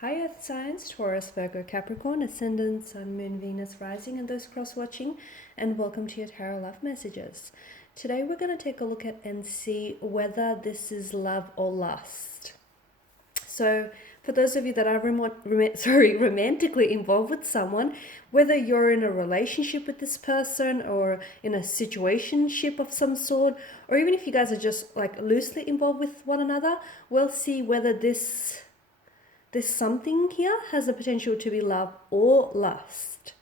Hi Earth Signs, Taurus, Virgo, Capricorn, Ascendant, Sun, Moon, Venus, Rising, and those cross-watching, and welcome to your Tarot Love Messages. Today we're going to take a look at and see whether this is love or lust. So for those of you that are romantically involved with someone, whether you're in a relationship with this person or in a situationship of some sort, or even if you guys are just like loosely involved with one another, we'll see whether this something here has the potential to be love or lust.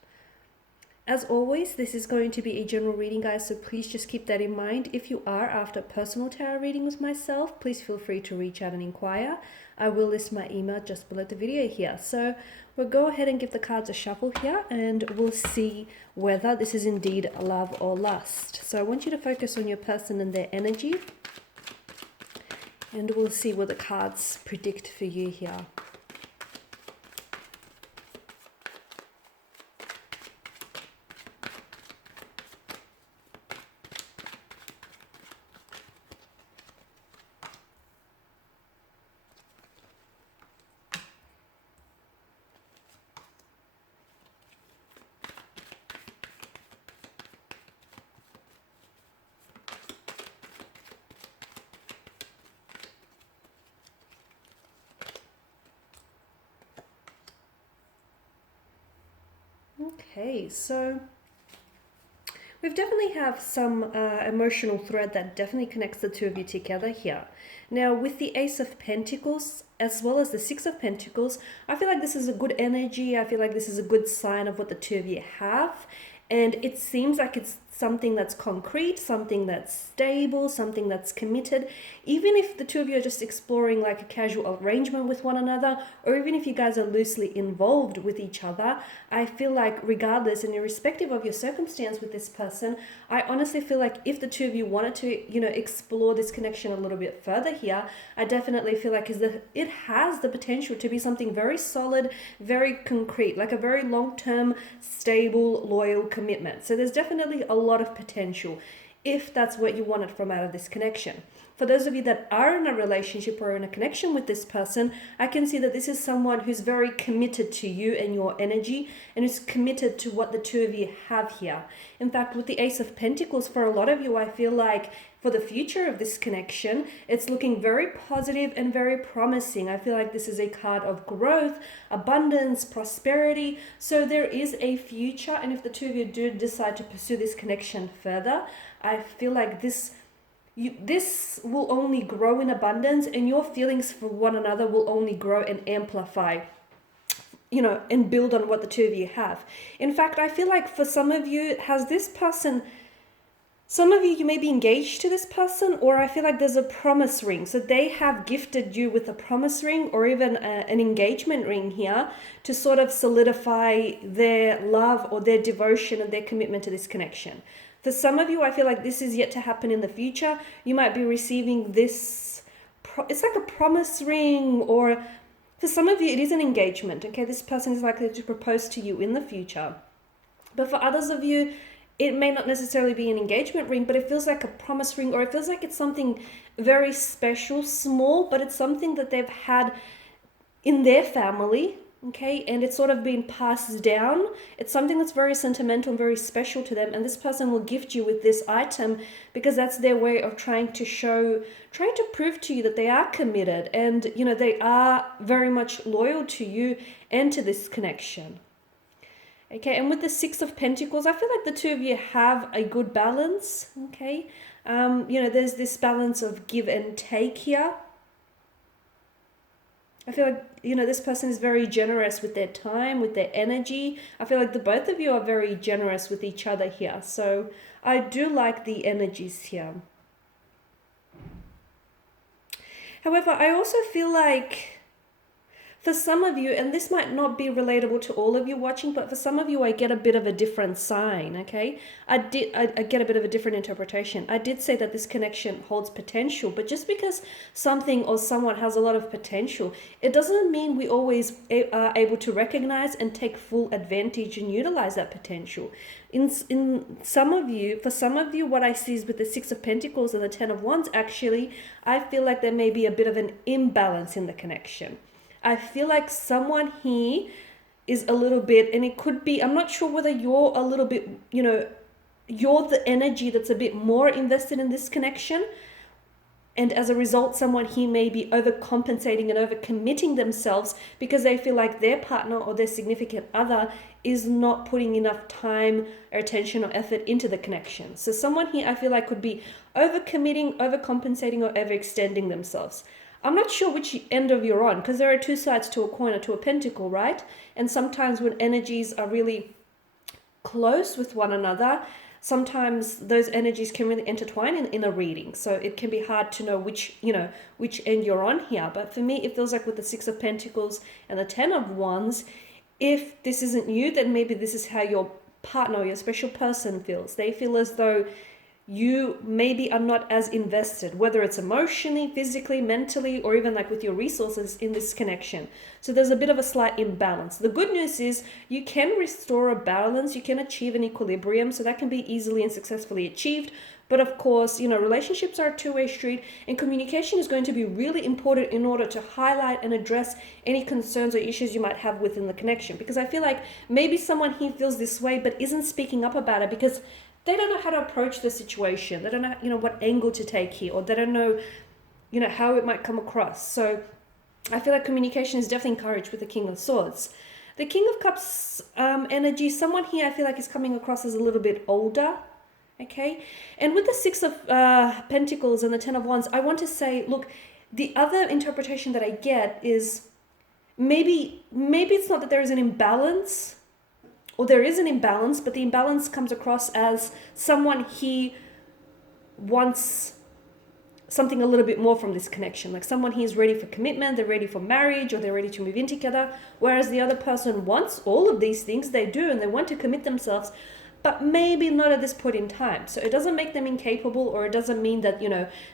As always, this is going to be a general reading, guys, so please just keep that in mind. If you are after personal tarot reading with myself, please feel free to reach out and inquire. I will list my email just below the video here. So we'll go ahead and give the cards a shuffle here, and we'll see whether this is indeed love or lust. So I want you to focus on your person and their energy, and we'll see what the cards predict for you here. Okay, so we've definitely have some emotional thread that definitely connects the two of you together here. Now, with the Ace of Pentacles as well as the Six of Pentacles, I feel like this is a good energy. I feel like this is a good sign of what the two of you have. And it seems like it's something that's concrete, something that's stable, something that's committed. Even if the two of you are just exploring like a casual arrangement with one another, or even if you guys are loosely involved with each other, I feel like regardless and irrespective of your circumstance with this person, I honestly feel like if the two of you wanted to, explore this connection a little bit further here, I definitely feel like it has the potential to be something very solid, very concrete, like a very long-term, stable, loyal commitment. So there's definitely a lot of potential if that's what you wanted from out of this connection. For those of you that are in a relationship or in a connection with this person, I can see that this is someone who's very committed to you and your energy, and who's committed to what the two of you have here. In fact, with the Ace of Pentacles, for a lot of you, I feel like for the future of this connection, it's looking very positive and very promising. I feel like this is a card of growth, abundance, prosperity. So there is a future, and if the two of you do decide to pursue this connection further, I feel like this will only grow in abundance, and your feelings for one another will only grow and amplify, and build on what the two of you have. In fact, I feel like for some of you, some of you may be engaged to this person, or I feel like there's a promise ring. So they have gifted you with a promise ring or even an engagement ring here to sort of solidify their love or their devotion and their commitment to this connection. For some of you, I feel like this is yet to happen in the future. You might be receiving this, it's like a promise ring, or for some of you, it is an engagement. Okay, this person is likely to propose to you in the future. But for others of you, it may not necessarily be an engagement ring, but it feels like a promise ring, or it feels like it's something very special, small, but it's something that they've had in their family, okay, and it's sort of been passed down. It's something that's very sentimental and very special to them, and this person will gift you with this item because that's their way of trying to prove to you that they are committed, and they are very much loyal to you and to this connection. Okay, and with the Six of Pentacles, I feel like the two of you have a good balance, okay? There's this balance of give and take here. I feel like, this person is very generous with their time, with their energy. I feel like the both of you are very generous with each other here. So I do like the energies here. However, I also feel like for some of you, and this might not be relatable to all of you watching, but for some of you, I get a bit of a different sign, okay? I get a bit of a different interpretation. I did say that this connection holds potential, but just because something or someone has a lot of potential, it doesn't mean we always are able to recognize and take full advantage and utilize that potential. For some of you, what I see is with the Six of Pentacles and the Ten of Wands, actually, I feel like there may be a bit of an imbalance in the connection. I feel like someone here is a little bit, and it could be, I'm not sure whether you're a little bit, you're the energy that's a bit more invested in this connection. And as a result, someone here may be overcompensating and overcommitting themselves because they feel like their partner or their significant other is not putting enough time or attention or effort into the connection. So someone here I feel like could be overcommitting, overcompensating, or overextending themselves. I'm not sure which end of you're on, because there are two sides to a coin or to a pentacle, right? And sometimes when energies are really close with one another, sometimes those energies can really intertwine in a reading. So it can be hard to know which end you're on here. But for me, it feels like with the Six of Pentacles and the Ten of Wands, if this isn't you, then maybe this is how your partner or your special person feels. They feel as though you maybe are not as invested, whether it's emotionally, physically, mentally, or even like with your resources in this connection. So there's a bit of a slight imbalance. The good news is you can restore a balance, you can achieve an equilibrium, so that can be easily and successfully achieved. But of course, relationships are a two-way street, and communication is going to be really important in order to highlight and address any concerns or issues you might have within the connection. Because I feel like maybe someone here feels this way but isn't speaking up about it because they don't know how to approach the situation. They don't know, what angle to take here, or they don't know, how it might come across. So I feel like communication is definitely encouraged with the King of Swords. The King of Cups energy, someone here I feel like is coming across as a little bit older, okay? And with the Six of Pentacles and the Ten of Wands, I want to say, look, the other interpretation that I get is maybe it's not that there is an imbalance, or there is an imbalance, but the imbalance comes across as someone he wants something a little bit more from this connection. Like someone he is ready for commitment, they're ready for marriage, or they're ready to move in together. Whereas the other person wants all of these things, they do, and they want to commit themselves, but maybe not at this point in time. So it doesn't make them incapable, or it doesn't mean that,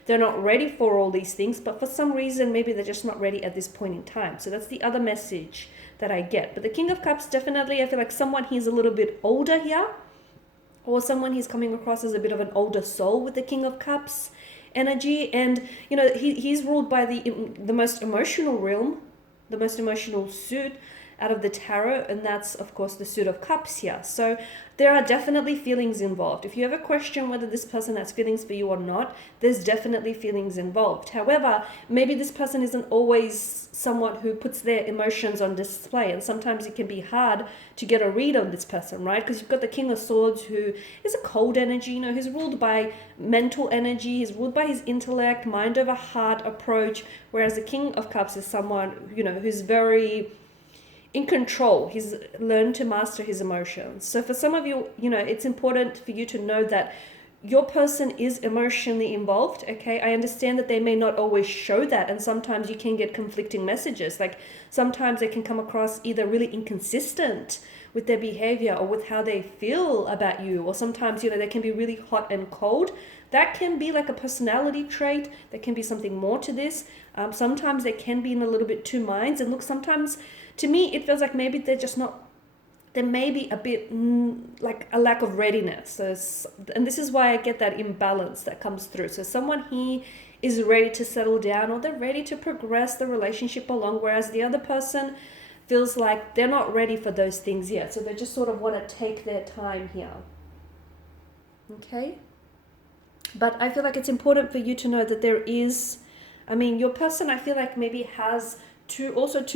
they're not ready for all these things, but for some reason, maybe they're just not ready at this point in time. So that's the other message that I get. But the King of Cups, definitely, I feel like someone he's a little bit older here, or someone he's coming across as a bit of an older soul with the King of Cups energy. And, he's ruled by the most emotional realm, the most emotional suit out of the tarot, and that's of course the Suit of Cups here. So there are definitely feelings involved. If you ever question whether this person has feelings for you or not, there's definitely feelings involved. However, maybe this person isn't always someone who puts their emotions on display, and sometimes it can be hard to get a read on this person, right? Because you've got the King of Swords, who is a cold energy, who's ruled by mental energy, he's ruled by his intellect, mind over heart approach, whereas the King of Cups is someone, who's very in control. He's learned to master his emotions. So for some of you, it's important for you to know that your person is emotionally involved, okay? I understand that they may not always show that, and sometimes you can get conflicting messages. Like sometimes they can come across either really inconsistent with their behavior or with how they feel about you, or sometimes, they can be really hot and cold. That can be like a personality trait. There can be something more to this. Sometimes they can be in a little bit two minds. And look, sometimes to me, it feels like maybe they're just not, there may be a bit like a lack of readiness. And this is why I get that imbalance that comes through. So someone here is ready to settle down, or they're ready to progress the relationship along, whereas the other person feels like they're not ready for those things yet. So they just sort of want to take their time here. Okay? But I feel like it's important for you to know that there is, your person, I feel like maybe has two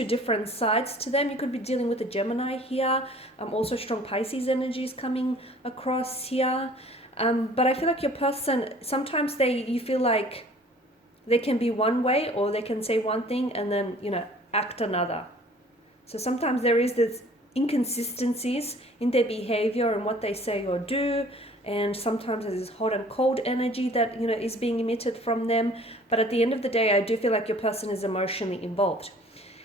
different sides to them. You could be dealing with a Gemini here. Also strong Pisces energies coming across here. But I feel like your person, sometimes you feel like they can be one way, or they can say one thing and then, act another. So sometimes there is this inconsistencies in their behavior and what they say or do. And sometimes there's hot and cold energy that, is being emitted from them. But at the end of the day, I do feel like your person is emotionally involved.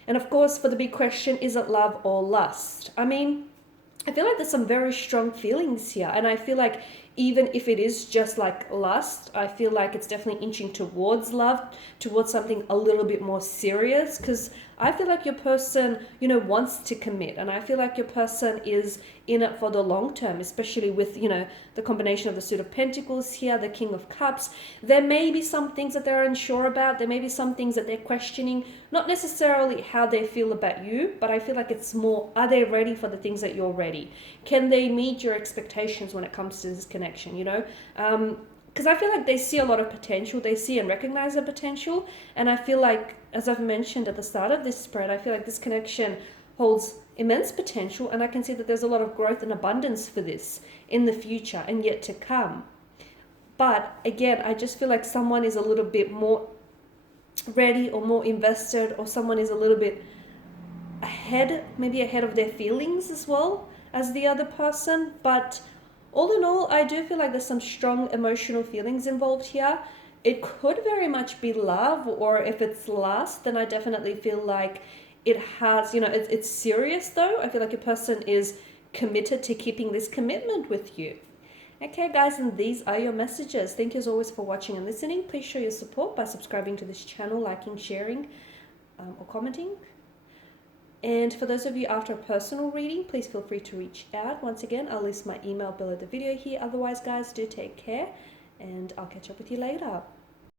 And of course, for the big question, is it love or lust? I feel like there's some very strong feelings here. And I feel like even if it is just like lust, I feel like it's definitely inching towards love, towards something a little bit more serious. Because I feel like your person, you know, wants to commit, and I feel like your person is in it for the long term, especially with, you know, the combination of the Suit of Pentacles here, the King of Cups. There may be some things that they're unsure about. There may be some things that they're questioning, not necessarily how they feel about you, but I feel like it's more, are they ready for the things that you're ready? Can they meet your expectations when it comes to this connection, you know? Because I feel like they see a lot of potential. They see and recognize the potential. And I feel like, as I've mentioned at the start of this spread, I feel like this connection holds immense potential. And I can see that there's a lot of growth and abundance for this in the future and yet to come. But again, I just feel like someone is a little bit more ready or more invested, or someone is a little bit ahead, maybe ahead of their feelings as well as the other person. But all in all, I do feel like there's some strong emotional feelings involved here. It could very much be love, or if it's lust, then I definitely feel like it has, you know, it's serious though. I feel like a person is committed to keeping this commitment with you. Okay guys, and these are your messages. Thank you as always for watching and listening. Please show your support by subscribing to this channel, liking, sharing, or commenting. And for those of you after a personal reading, please feel free to reach out. Once again, I'll list my email below the video here. Otherwise guys, do take care, and I'll catch up with you later.